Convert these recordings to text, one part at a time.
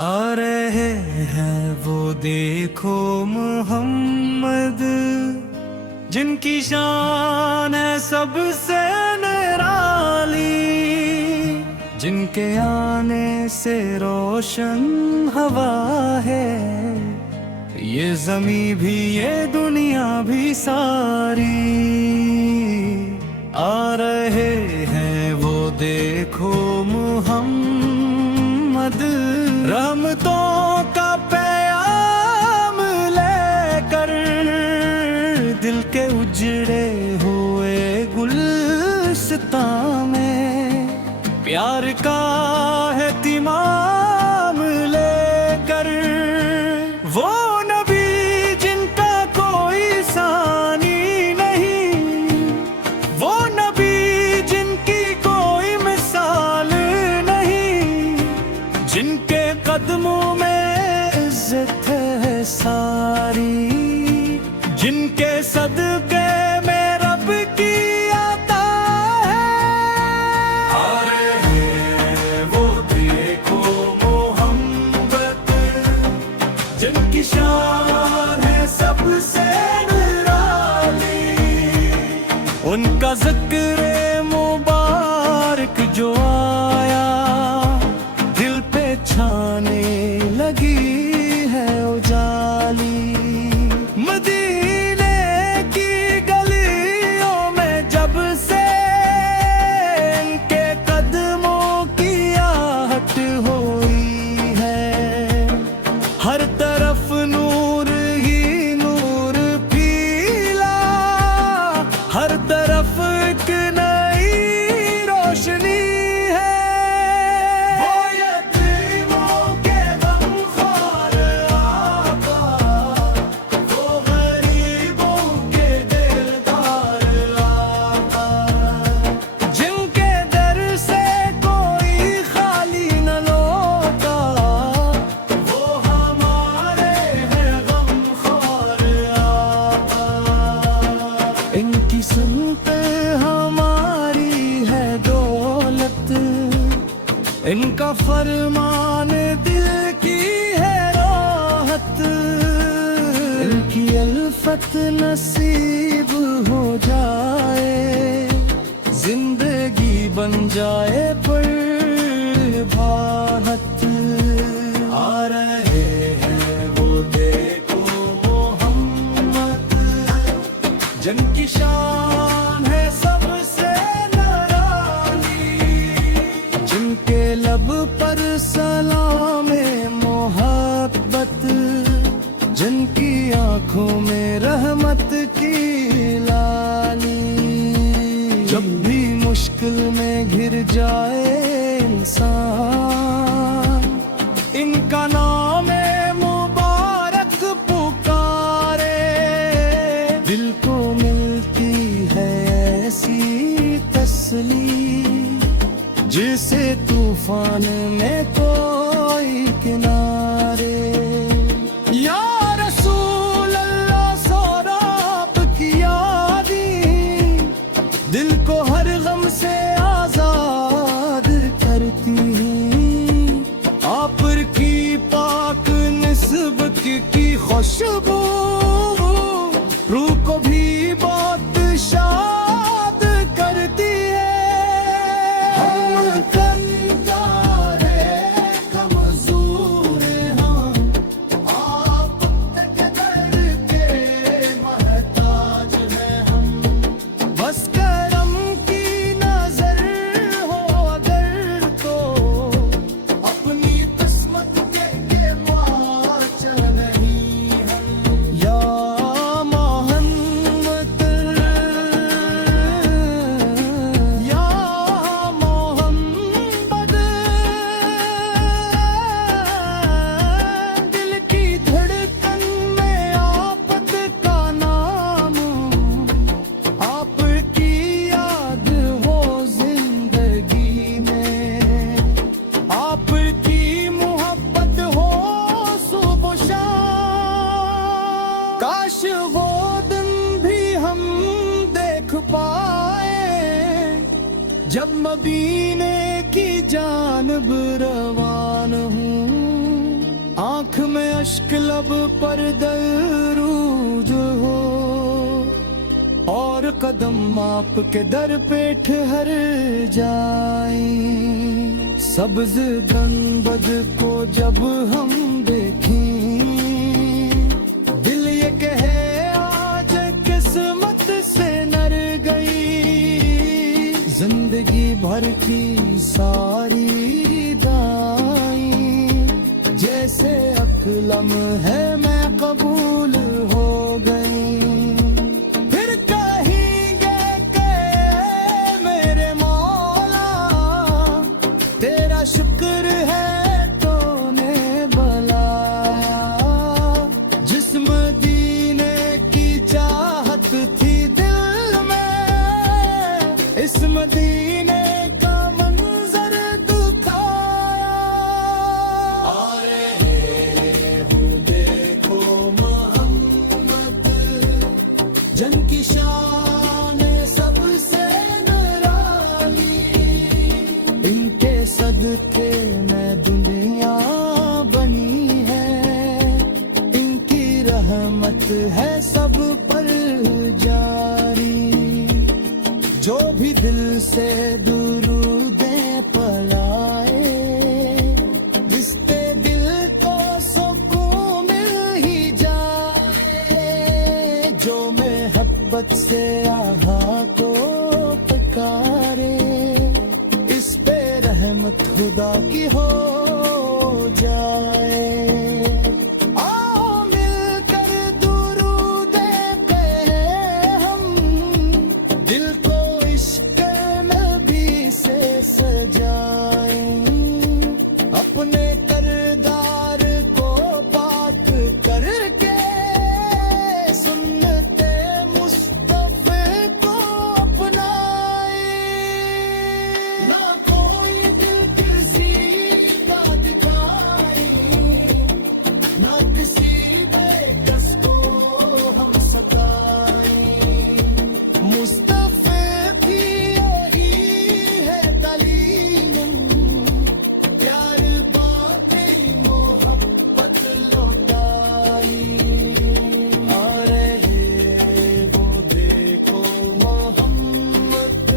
आ रहे हैं वो देखो मोहम्मद, जिनकी शान है सबसे निराली, जिनके आने से रोशन हवा है ये ज़मीं भी ये दुनिया भी सारी। आ रहे हैं वो देखो मोहम्मद, रहमतों का पैगाम लेकर, दिल के उजड़े हुए गुलसितां में प्यार का है तिमाम लेकर। वो नबी जिनका कोई सानी नहीं, वो नबी जिनकी कोई मिसाल नहीं, जिनके कदमों में इज्जत है सारी, जिनके सदके में रब की आता है। आ रहे हैं वो देखो मोहम्मद, जिनकी शान है सबसे निराली, उनका जिक्र मुबारक जो आया दिल पे छाने लगी है उजाली। मदीने की गलियों में जब से इनके कदमों की आहट हुई है, हर तरफ नूर ही नूर फैला, हर तरफ एक नई रोशनी है। वो यतीमों के गमख्वार आका, वो गरीबों के दिलदार आका, जिनके दर से कोई खाली न लौटा, वो हमारे हैं गमख्वार आका। इनकी सुनते हमारी है दौलत, इनका फरमान दिल की है राहत, इनकी अल्फत नसीब हो जाए, जिंदगी बन जाए पर भात। आ रहे हैं वो देखो मोहम्मद, जिनकी शान है सबसे निराली, जिनके लब पर सलामे मोहब्बत, जिनकी आंखों में रहमत की लाली। जब भी मुश्किल में घिर जाए इंसान, इनका नाम है मुबारक पुकारे, दिल को मिलती है ऐसी तसली, जिसे तूफान में कोई किनारे। या रसूल अल्लाह सौराब की यादी, दिल को हर गम से आजाद करती, आप की पाक निस्बत की खुशबू रूह को भी बहुत शाद करती है। हम कंगारे कमजोर हम, आप के दर के महताज हैं हम, बस करम की नजर हो अगर तो, अपनी किस्मत के माच नहीं हम। या मोहम्मद, या मोहम्मद, दिल की धड़कन में आफत का नाम, आपकी याद हो जिंदगी में, आपकी मोहब्बत हो सुबह शाम। काश वो दिन भी हम देख पाए, जब मदीने की जानब रवान हूँ। अश्क लब पर दरूज हो, और कदम आपके दर पे ठहर जाए। सब्ज गंबद को जब हम देखें, दिल ये कहे आज किस्मत से नर गई। जिंदगी भर की सारी दाएं जैसे अकलम है मैं कबूल हो गई। फिर कहेंगे कि मेरे मौला तेरा शुक्र है तूने बुलाया। जिस मदीने की चाहत थी दिल में, इस मदीने का मंजर दुखाया। जन की शान सबसे निराली, इनके सदके में दुनिया बनी है। इनकी रहमत है सब पर जारी। जो भी दिल से दुरूदें पलाए, रिश्ते दिल को सुकून मिल ही जाए। जो मोहब्बत से आहा को पुकारे, इस पे रहमत खुदा की हो जाए। आओ मिलकर दुरूदे पे हम, दिल को इश्क नबी से सजाएं। अपने करदार को पाक करके सुन्नते मुस्तफे को अपनाए। ना कोई दिल किसी का दिखाए, ना किसी बेकस को हम सताए। मुस्तफे की यही है तालीम, प्यार बांटे मोहब्बत लौटाई। आ रहे वो देखो मोहम्मद,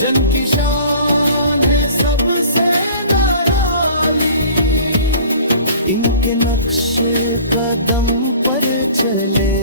जन की शान है सबसे निराली। इनके नक्शे कदम पर चले